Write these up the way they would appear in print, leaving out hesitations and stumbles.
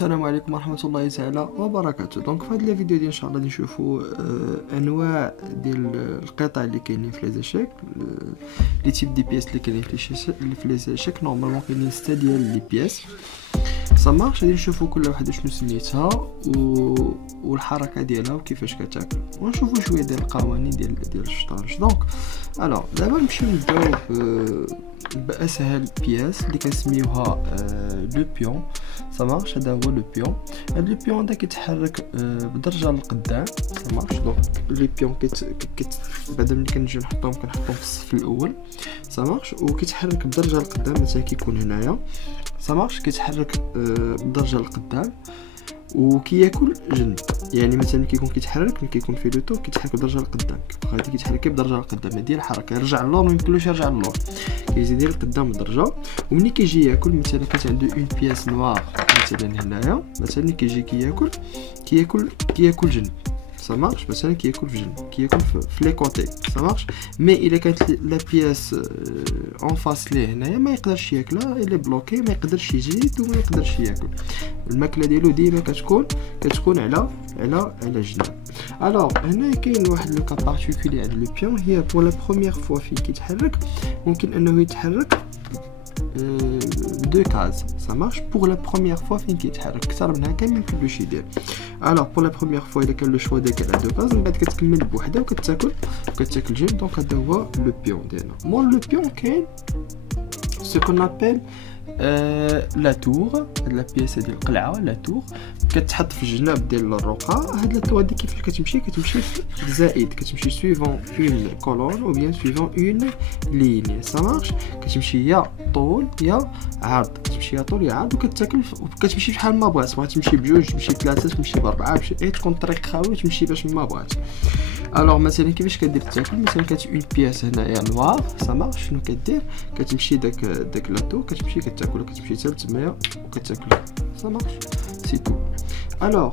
السلام عليكم ورحمه الله تعالى وبركاته. دونك في هذا الفيديو ديال ان شاء الله غادي نشوفوا انواع ديال القطع اللي كاينين في ليزاشيك، لي تيب دي بياس اللي كاينين في ليزاشيك. نورمالمون كاينين 6 ديال لي بياس صماغ. غادي نشوفوا كل وحده شنو سميتها والحركه ديالها وكيفاش كتاكل، ونشوفوا شويه ديال القوانين ديال الشطرنج. دونك الو دابا نمشيو نبداو باسهل بياس اللي كنسميوها لو بيون صماغ. هذا هو لو بيون. هذا لو بيون دا كيتحرك بدرجه للقدام صماغ. دونك لي بيون بعدا ملي كنجيو نحطهم في الصف الاول صماغ، وكيتحرك بدرجه للقدام. مثلا كيكون هنايا صماغ كيتحرك بدرجه للقدام وكياكل جنب. يعني مثلا كيكون كيتحرك، ملي كيكون في لوتو كيتحرك بدرجه للقدام، غادي كيتحرك بدرجه للقدام. هذه الحركه يرجع للور، ما يمكنلوش يرجع للور، كيزيد للقدام بدرجه. ومني كيجي ياكل مثلا كانت عنده اون بياس نوار مثلا هنايا، مثلا كيجي كياكل جنب صماغ. مثلا كياكل في جنب، كياكل في لي كوتي صماغ. مي الا كانت لا بياس اون فاس ليه هنايا ما يقدرش ياكلها، الا بلوكي ما يقدرش يجري وما يقدرش ياكل. الماكله ديالو ديما كتكون على جنب. الوغ هنا كاين واحد لو كا بارتيكولي عند لو بيون، هي بور لا بروميير فوا فين كيتحرك ممكن انه يتحرك دو كاز صماغ. بور لا بروميير فوا فين كيتحرك، اكثر من هكا ما يمكنلوش يدير. الوغ بور لا بروميير فوا الا كان لو شوا ديالك على دو كاز، من بعد كتكمل بوحده وكتاكل جيم. دونك هذا هو لو بيون ديالنا. مور لو بيون كاين سو كون ابل لا تور. هاد لا بياس ديال القلعه لا تور كتحط في الجناب ديال الرقعه. هاد لا تور هادي كيفاش كتمشي في زائد، كتمشي سويفون اون كولون او بيان سويفون اون ليني صماغ. كتمشي يا طول يا عرض، كتمشي يا طول يا عرض وكتاكل وكتمشي بحال ما بغات. بغات تمشي بجوج، تمشي بثلاثه، تمشي باربعه، تكون طريق خاوي تمشي باش ما بغات. الوغ مثلا كيفاش كدير تاكل، مثلا كانت اون بياس هنايا نوار صماغ، شنو كدير؟ كتمشي داك لاطو كتمشي كتاكل، كتمشي حتى لتمايا وكتاكل صماغ سي تو. الوغ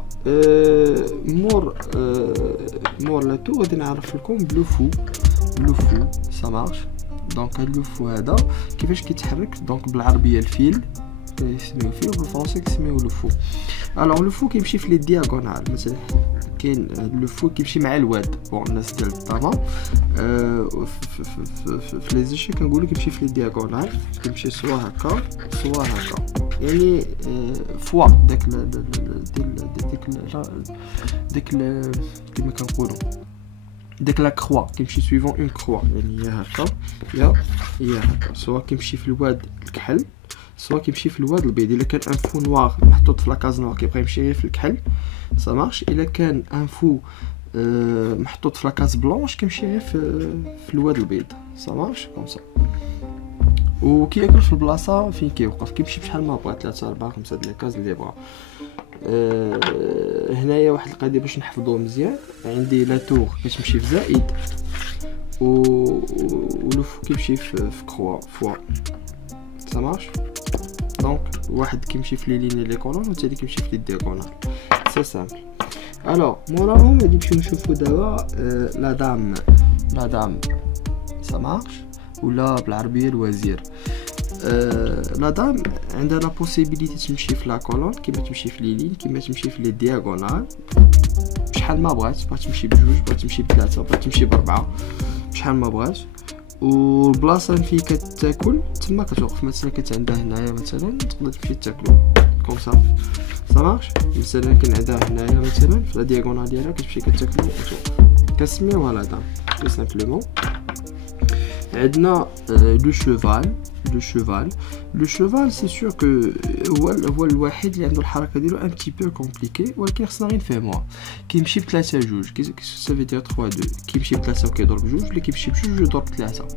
مور لاطو غادي نعرف لكم بلو فو صماغ. دونك هاد لو فو هذا كيفاش كيتحرك؟ دونك بالعربيه الفيل كيسميو فيل، وبالفرنسي كيسميو لو فو. الوغ لو فو كيمشي في لي دياغونال. مثلا كاين لو فو كيمشي مع الواد بون الناس ديال الطما. في لي زيشي كنقولوا كيمشي في لي دياغونال، كيمشي سوا هكا سوا هكا. يعني فوا داك كيما كنقولوا داك لا كروا كيمشي سويفون اون كروا. يعني يا هكا يا هكا، سوا كيمشي في الواد الكحل سوا كيمشي في الواد البيض. الا كان ان فو نوار محطوط في لاكاز نوار كيبقى يمشي غير في الكحل صماغ. الا كان ان فو محطوط في لاكاز بلونش كيمشي غير في الواد البيض صماغ كومسا. وكياكل في البلاصه فين كيوقف، كيمشي بشحال ما بغا، 3 4 5 د لاكاز اللي بغا. هنايا واحد القضيه باش نحفظوه مزيان، عندي لا تور كتمشي في زائد ولو فو كيمشي في كروا فوا صماغ. دونك واحد كيمشي في لي ليني لي كولون والثاني كيمشي في لي دياغونال. سي سامبل. الوغ موراهم غادي نمشيو نشوفو دابا لا دام صماغ، ولا بالعربيه الوزير. لا دام عندها لا بوسيبيليتي تمشي في لا كولون كيما تمشي في لي لين، كيما تمشي في لي دياغونال بشحال ما بغات. بغات تمشي بجوج، بغات تمشي بثلاثه، بغات تمشي باربعه، بشحال ما بغات. والبلاصه فين كتاكل تما كتوقف. مثلا كانت عندها هنايا مثلا تقدر تمشي تاكلو كومسا صماغ. مثلا كان عندها هنايا مثلا في لا دياغونال ديالها كتمشي كتاكلو وتوقف، كنسميوها لا دام تو سامبلومون. عندنا لو شوفال سي سور كو هو الوحيد اللي عنده الحركه ديالو ان بتي بو كومبليكي، ولكن خصنا غير نفهموها. كيمشي بثلاثه جوج، سافي دير 3 2. كيمشي بثلاثه وكيضرب بجوج، ولا كيمشي بجوج ويضرب بثلاثه.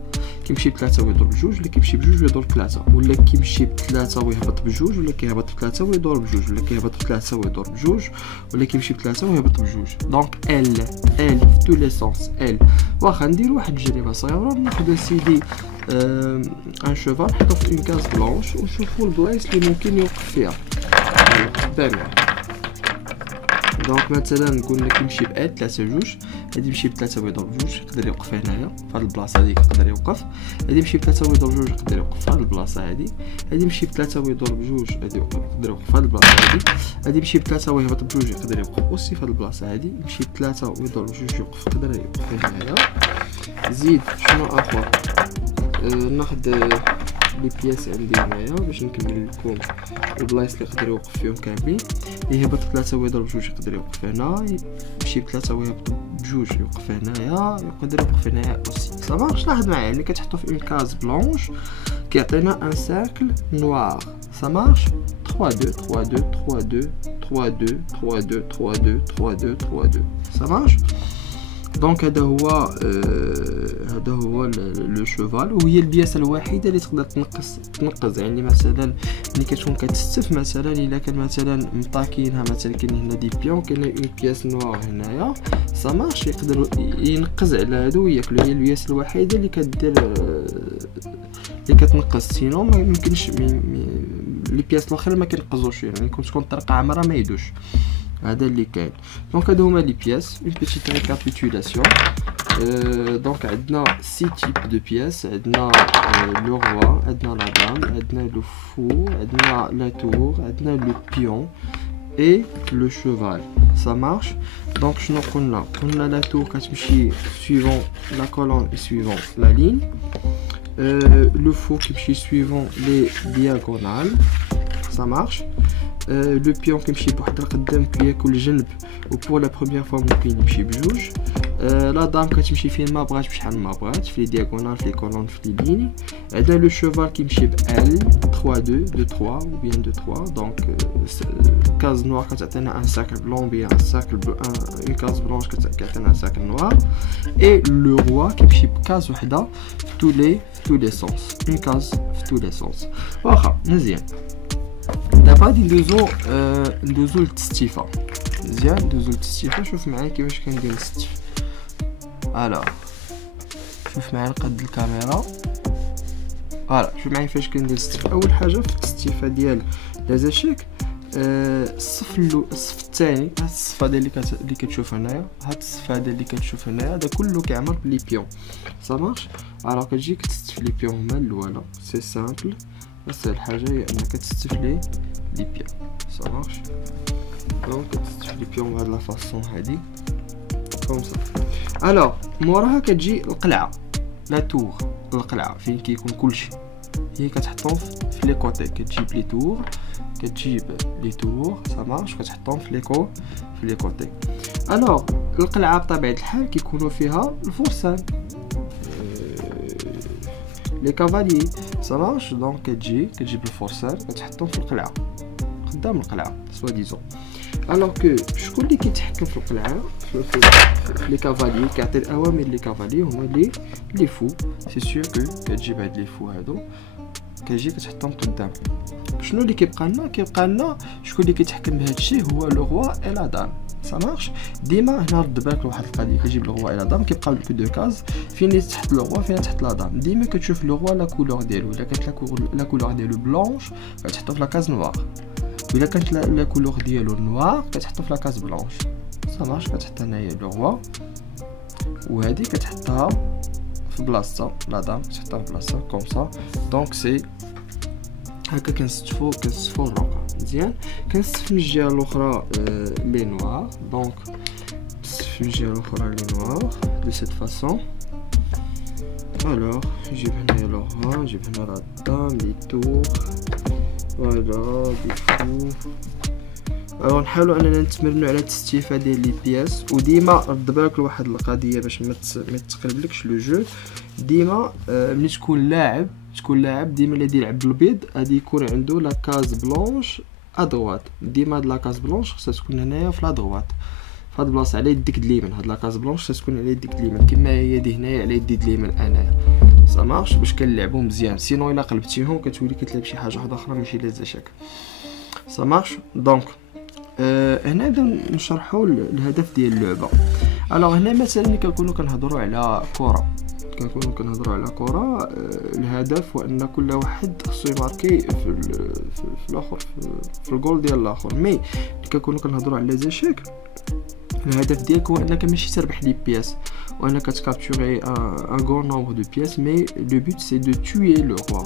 كيمشي بثلاثه ويضرب بجوج، ولا كيمشي بجوج ويضرب بثلاثه. ولا كيمشي بثلاثه ويهبط بجوج، ولا كيهبط بثلاثه ويضرب بجوج، ولا كيهبط بثلاثه ويضرب بجوج، ولا كيمشي بثلاثه ويهبط بجوج. دونك ال في تو لي سونس ال. واخا نديرو واحد التجربه صغيره. ناخذ سيدي ان شوفال نحطو في اون كاز بلونش ونشوفو البلايص اللي ممكن يوقف فيها باينه. دونك مثلا قلنا كيمشي ب 3 2. غادي يمشي ب3 ويضرب بجوج يقدر يوقف هنايا في هاد البلاصه هادي يقدر يوقف. غادي يمشي ب3 ويضرب بجوج يقدر يوقف في هاد البلاصه هادي. غادي يمشي ب3 ويضرب بجوج غادي يقدر يوقف في هاد البلاصه هادي. غادي يمشي ب3 ويهبط بجوج يقدر يوقف اوسي في هاد البلاصه هادي. يمشي ب3 ويضرب بجوج يوقف يقدر يوقف هنايا. زيد شنو اخر؟ ناخد لي بياس عندي هنايا باش نكمل لكم البلايص اللي يقدر يوقف فيهم كاملين. يهبط 3 ويضرب بجوج يقدر يوقف هنا. يمشي ب3 ويهبط بجوج يوقف هنايا. يقدر يوقف هنايا اوسي. صافي لاحظ معايا يعني كتحطو في اون كاز بلونش كيعطينا ان سيركل نوار. ça marche 3 2 3 2 3 2 3 2 3 2 3 2 3 2 3 2 ça marche. دونك هذا هو لو شوفال، وهي البياسه الوحيده اللي تقدر تنقز. يعني مثلا ملي كتكون كتستف مثلا الا كان مثلا مطاكينها مثلا كاين هنا دي بيون كاين اون بياس نوار هنايا سا مارش يقدر ينقز على هادو وياكلو. هي البياسه الوحيده اللي كدير اللي كتنقز. سينو ما يمكنش لي بياس الاخرى ما كينقزوش يعني كنت تكون الطريقه عامره ما يدوش. هذا اللي كاين. دونك هادو هما لي بياس اون بيتيت ريكابيتولاسيون. دونك عندنا 6 تيب دو بياس. عندنا لو روا، عندنا لا دام، عندنا لو فو، عندنا لا تور، عندنا لو بيون اي لو شوفال. ça marche. دونك شنو قلنا لا تور كتمشي suivant la colonne et suivant la ligne. le fou كيمشي suivant les diagonales. ça marche. لو بيون كيمشي بواحد القدام كياكل الجنب و بور لا بروميير فوا ممكن يمشي بجوج. لا دام كتمشي فين ما بغات بشحال ما بغات في لي دياغونال في لي كولون في لي ليني. عندنا لو شوفال كيمشي ب ال 3 2 2 3 و بيان 2 3. دونك كاز نوار كتعطينا ان ساكل بلون بيان ان ساكل اون كاز بلونش كتعطينا ان ساكل نوار. اي لو روا كيمشي بكاز وحده في تو لي سونس. اون كاز في تو لي سونس. واخا مزيان. دابا غادي ندوزو للتستيفه. مزيان ندوزو للتستيفه. شوف معايا كيفاش كندير نستف. فوالا شوف معايا نقد الكاميرا. فوالا شوف معايا كيفاش كندير نستف. اول حاجه في التستيفه ديال لازاشيك الصف الثاني. هاد الصف هذا اللي كتشوف هنايا، هاد الصف هذا اللي كتشوف هنايا هذا كله كيعمر بلي بيون. سا مارش. الوغ كتجي كتستف لي بيون هما الاولى. سي سامبل. أسهل حاجة هي أنك تستف لي بيون. سا مارش. دونك كتستف لي بيون بهاد لا فاصون هادي كوم سا. الوغ موراها كتجي القلعة لا تور. القلعة فين كيكون كلشي هي كتحطهم في لي كوتي. كتجيب لي تور سا مارش كتحطهم في لي كوتي. الوغ القلعة بطبيعة الحال كيكونوا فيها الفرسان لي كافاليي سا مارش. دونك كتجيب الفرسان كتحطهم في القلعه قدام القلعه سوا ديزون. الوغ كو شكون اللي كيتحكم في القلعه في لي كافاليي كيعطي الاوامر لي كافاليي هما لي فو. سي سور كو كتجيب هاد لي فو هادو كتجي كتحطهم قدام. شنو اللي كيبقى لنا شكون اللي كيتحكم بهذا الشيء هو لو روا اي لا دام. سا مارش. ديما هنا رد بالك لواحد القضيه كتجيب لو روا اي لا دام كيبقى لك دو كاز فين تحت لو روا فين تحت لا دام. ديما كتشوف لو روا لا كولور ديالو. الا كانت لا كولور ديالو بلونش كتحطو في لا كاز نوار. الا كانت لا كولور ديالو نوار كتحطو في لا كاز بلونش. سا مارش. كتحط هنايا لو روا وهادي كتحطها في بلاصتها لا دام كتحطها في بلاصتها كوم سا. دونك سي هكا كنستفو الرقعة. مزيان. كنستف من الجهه الاخرى لي نوار. دونك نستف من الجهه الاخرى لي نوار دو سيت فاصون. الوغ نجيب هنايا لو روا نجيب هنا لا دام لي تور. فوالا لي فو. الوغ نحاولو اننا نتمرنو على التستيفه ديال لي بياس. وديما رد بالك لواحد القضيه باش ما تقلبلكش لو جو. ديما ملي تكون لاعب ديما اللي يلعب بالبيض غادي يكون عنده لا كاز بلونش ادروات. ديما هاد لا كاز بلونش خصها تكون هنايا في لادروات في هاد البلاصه على يديك اليمين. هاد لا كاز بلونش خصها تكون على يديك اليمين كما هي يدي هنايا على يدي اليمين انايا. سا مارش باش كنلعبو مزيان. سينو الا قلبتيهم كتولي كتلعب شي حاجه واحده اخرى ماشي لازاشاك. سا مارش. دونك هنا نشرحو الهدف ديال اللعبه. الوغ هنا مثلا ملي كنكونوا كنهضروا على كره الهدف هو ان كل واحد خصو يماركي في الاخر في الجول ديال الاخر. مي كنكونوا كنهضروا على لازاشيك الهدف ديالك هو انك ماشي تربح لي بياس وانك تكابتوري ان غون نومبر دو بياس، مي لو بوت سي دو تويي لو روا.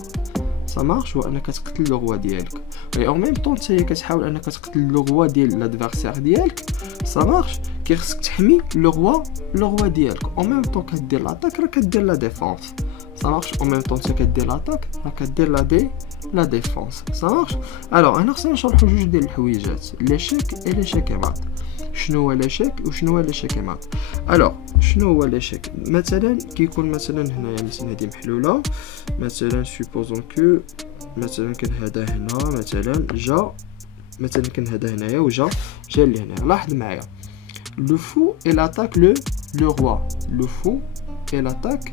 ça marche. وانك تقتل لو روا ديالك اي او ميم طون نتايا كتحاول انك تقتل لو روا ديال لادفيرسير ديالك. ça marche. خصك تحمي لو روا ديالك او ميم طون كدير لاطاك راه كدير لا ديفونس. ça marche. او ميم طون كدير لاطاك راه كدير لا ديفونس. ça marche. الوغ هنا خصنا نشرحوا جوج ديال الحويجات، ليشيك اي ليشيك مات. شنو هو ليشيك وشنو هو ليشيك مات؟ الوغ شنو هو ليشيك؟ مثلا كيكون مثلا هنايا مثلا هذه محلوله، مثلا سوبوزون كو مثلا كان هذا هنا مثلا جا، مثلا كان هذا هنايا وجا لهنا. لاحظ معايا لو فو il attaque le roi. le fou il attaque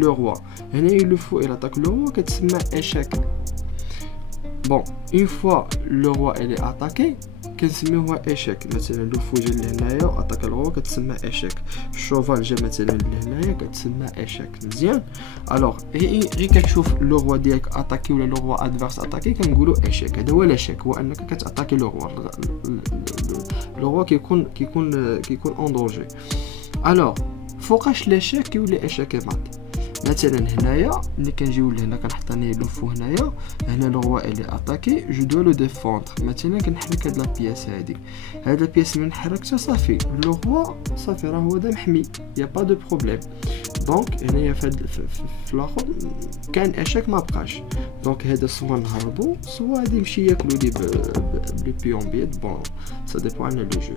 le roi. هنايا لو فو il attaque le roi كتسمى échec. bon une fois le roi il est attaqué كنسميوها ايشيك. مثلا لو فو جا لهنايا واتاك الغوا كتسمى ايشيك، الشوفال جا مثلا لهنايا كتسمى ايشيك. مزيان. الوغ غير كتشوف لو روا ديالك اتاكي ولا لو روا ادفيرس اتاكي كنقولوا ايشيك. هذا هو لاشيك، هو انك كتاتاكي لو روا. لو روا كيكون اون دونجي. الوغ فوقاش لاشيك كيولي ايشيك مات. مثلا هنايا ملي كنجيو لهنا كنحط انا لو فو هنايا، هنا لو روا الي اتاكي جو دو لو ديفوندر. مثلا كنحرك هاد لا بياس هادي، هاد لا بياس من حركتها صافي لو روا صافي راه هو دا محمي، يا با دو بروبليم. دونك هنايا في الاخر كان اشاك ما بقاش. دونك هذا سوا نهربو سوا غادي يمشي ياكلو لي بلي بيون بيض. بون سا ديبون على لو جو.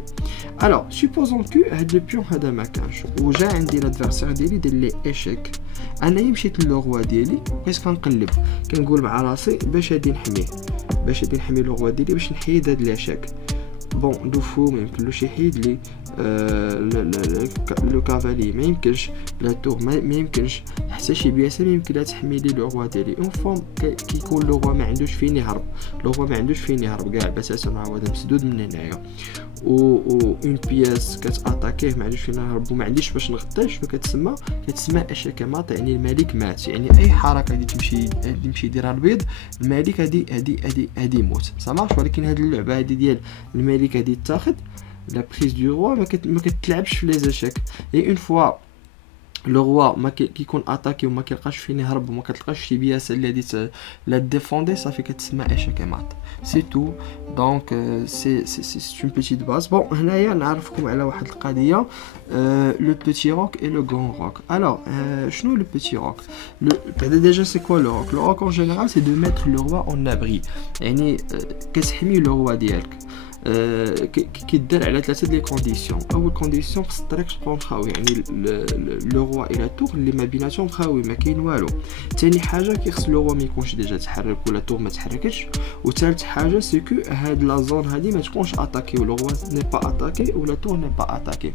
الوغ سوبوزون كو هاد لو بيون هذا ما كانش وجا عندي لادفيرسير ديالي دير لي اشيك، انا مشيت للو روا ديالي بقيت كنقلب كنقول مع راسي باش غادي نحمي لو روا ديالي باش نحيد هاد لاشاك. بون لو فو ما يمكنلوش يحيد لي لو كافالي، ما يمكنش لا تور ما يمكنش حتى شي بياسه ما يمكن لها تحمي لي لو روا ديالي. اون فوا كيكون لو روا ما عندوش فين يهرب، لو روا ما عندوش فين يهرب كاع باساسا هو هذا مسدود من هنايا، و اون بياس كتاتاكيه ما عندوش فين يهرب وما عنديش باش نغطيه. شنو كتسمى اشاك مات، يعني الملك مات. يعني اي حركه غادي تمشي يديرها البيض الملك هادي يموت. سامعش. ولكن هاد اللعبه هادي ديال الملك هادي تاخد لا بريز دو روا ما كتلعبش في لي زاشيك. اي اون فوا لو روا ما كيكون اتاكي وما كيلقاش فين يهرب وما كتلقاش شي بياسه اللي غادي لا ديفوندي صافي كتسمى اشاك مات. سي تو. دونك سي اون بيتيت باز. بون هنايا نعرفكم على واحد القضيه، لو بيتي روك اي لو غران روك. الوغ شنو لو بيتي روك؟ بعدا ديجا سي كوا لو روك؟ لو روك اون جينيرال سي دو ميتر لو روا اون ابري، يعني كتحمي لو روا ديالك. كيدار على ثلاثه لي كونديسيون. اول كونديسيون خص الطريق تبقى مخاوي، يعني لو روا الى تور اللي ما بيناتهم مخاوي ما كاين والو. ثاني حاجه كيخص لو روا ما يكونش ديجا تحرك ولا تور ما تحركش. وثالث حاجه سي كو هاد لا زون هادي ما تكونش اتاكي ولو روا ني با اتاكي ولا تور ني با اتاكي.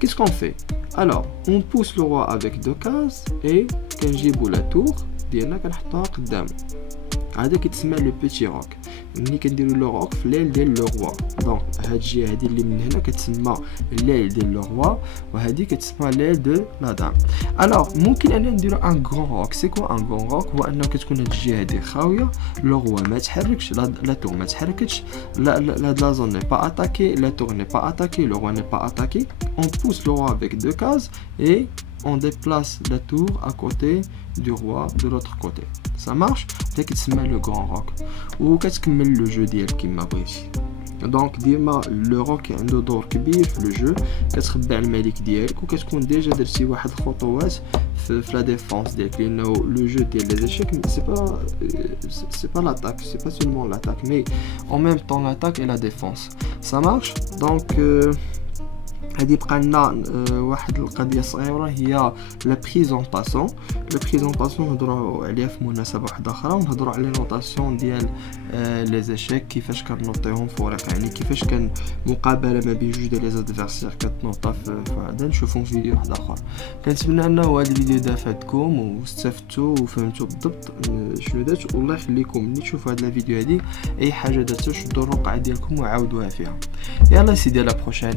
كيس كون في؟ الوغ اون بوس لو روا افيك دو كاز اي كنجيبو لا تور ديالنا كنحطوها قدام. هذا كيتسمى لو بيتي روك. ملي كنديرو لو روك في الليل ديال لو روا. دونك هاد الجهه هادي اللي من هنا كتسمى الليل ديال لو روا وهادي كتسمى الليل دو لا دام. الوغ ممكن اننا نديرو ان غران روك. سي كوا ان غران روك؟ هو انه كتكون هاد الجهه هادي خاويه، لو روا ما تحركش، لا تور ما تحركتش، لا زون ني با اتاكي، لا تور ني با اتاكي، لو روا ني با اتاكي. اون بوس لو روا افيك دو كاز اي on déplace la tour à côté du roi de l'autre côté. Ça marche. ده كتسمى لو غران روك وكتكمل لو جو ديالك كيما بغيتي. دونك ديما لو روك عنده دور كبير في لو جو، كتخبع الملك ديالك وكتكون ديجا درتي واحد الخطوات في لا ديفونس ديالك، لانه لو جو ديال لي زيشيك سي با لاتاك، سي با سولمون لاتاك مي en même temps l'attaque et la défense. Ça marche. دونك هادي بقى لنا واحد القضيه صغيره هي لا بريزونطاسيون. لا بريزونطاسيون نهضروا عليها في مناسبه واحده اخرى، ونهضروا على نوطاسيون ديال لي زيشيك، كيفاش كنوطيهم في ورقه، يعني كيفاش كان مقابله ما بين جوج ديال لي زادفيرسير كتنوطا في هذا. نشوفهم في فيديو واحد اخر. كنتمنى انه هذا الفيديو دا فاتكم واستفدتوا وفهمتوا بالضبط شنو دات. والله يخليكم ملي تشوفوا هذا الفيديو هذه اي حاجه داتها شدوا الرقعه ديالكم وعاودوها فيها. يلا سيدي، لا بروشين.